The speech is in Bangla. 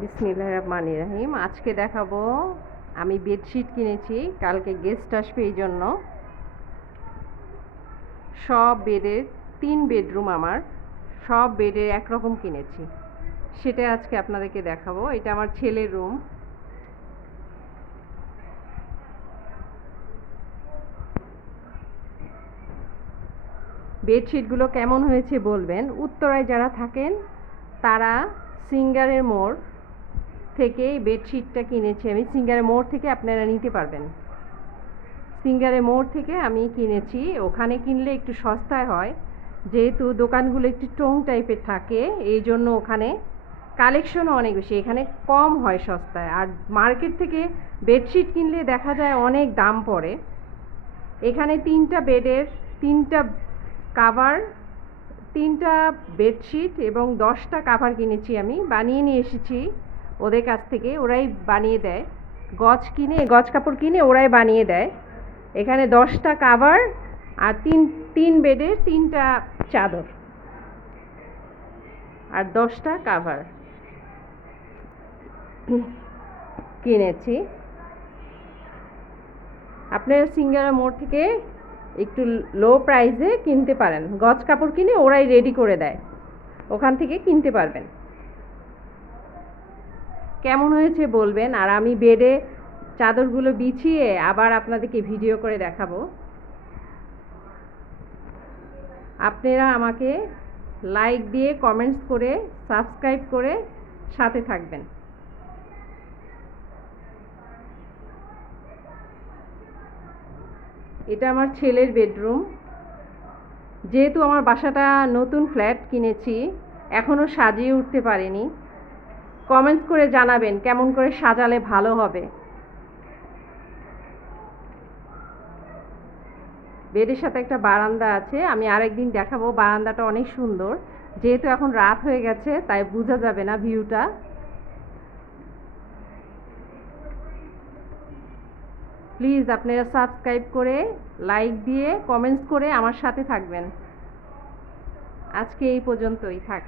বিসমিল্লাহির রহমানির রহিম। আজকে দেখাবো আমি বেডশিট কিনেছি, কালকে গেস্ট আসবে এই জন্য। সব বেডের 3 বেডরুম, আমার সব বেডের একরকম কিনেছি, সেটা আজকে আপনাদেরকে দেখাবো। এটা আমার ছেলের রুম। বেডশিটগুলো কেমন হয়েছে বলবেন। উত্তরায় যারা থাকেন তারা সিঙ্গারের মোড় থেকে বেডশিটটা কিনেছি আমি। সিঙ্গারের মোড় থেকে আপনারা নিতে পারবেন। সিঙ্গারের মোড় থেকে আমি কিনেছি। ওখানে কিনলে একটু সস্তায় হয়, যেহেতু দোকানগুলো একটু টং টাইপের থাকে, এই জন্য ওখানে কালেকশনও অনেক বেশি, এখানে কম হয় সস্তায়। আর মার্কেট থেকে বেডশিট কিনলে দেখা যায় অনেক দাম পড়ে। এখানে 3টা বেডের 3টা কাভার, 3টা বেডশিট এবং 10টা কাভার কিনেছি আমি। বানিয়ে নিয়ে এসেছি ওদের কাছ থেকে, ওরাই বানিয়ে দেয়। গজ কাপড় কিনে ওরাই বানিয়ে দেয়। এখানে 10টা কাভার আর তিন বেডের 3টা চাদর আর 10টা কাভার কিনেছি। আপনারা সিঙ্গারা মোড় থেকে একটু লো প্রাইসে কিনতে পারেন। গজ কাপড় কিনে ওরাই রেডি করে দেয়, ওখান থেকে কিনতে পারবেন। কেমন হয়েছে বলবেন। আর আমি বেডে চাদরগুলো বিছিয়ে আবার আপনাদেরকে ভিডিও করে দেখাবো। আপনারা আমাকে লাইক দিয়ে, কমেন্টস করে, সাবস্ক্রাইব করে সাথে থাকবেন। এটা আমার ছেলের বেডরুম। যেহেতু আমার বাসাটা নতুন ফ্ল্যাট কিনেছি, এখনও সাজিয়ে উঠতে পারিনি। কমেন্টস করে জানাবেন কেমন করে সাজালে ভালো হবে। বেডের সাথে একটা বারান্দা আছে, আমি আরেকদিন দেখাবো। বারান্দাটা অনেক সুন্দর, যেহেতু এখন রাত হয়ে গেছে তাই বোঝা যাবে না ভিউটা। প্লিজ আপনারা সাবস্ক্রাইব করে, লাইক দিয়ে, কমেন্টস করে আমার সাথে থাকবেন। আজকে এই পর্যন্তই থাক।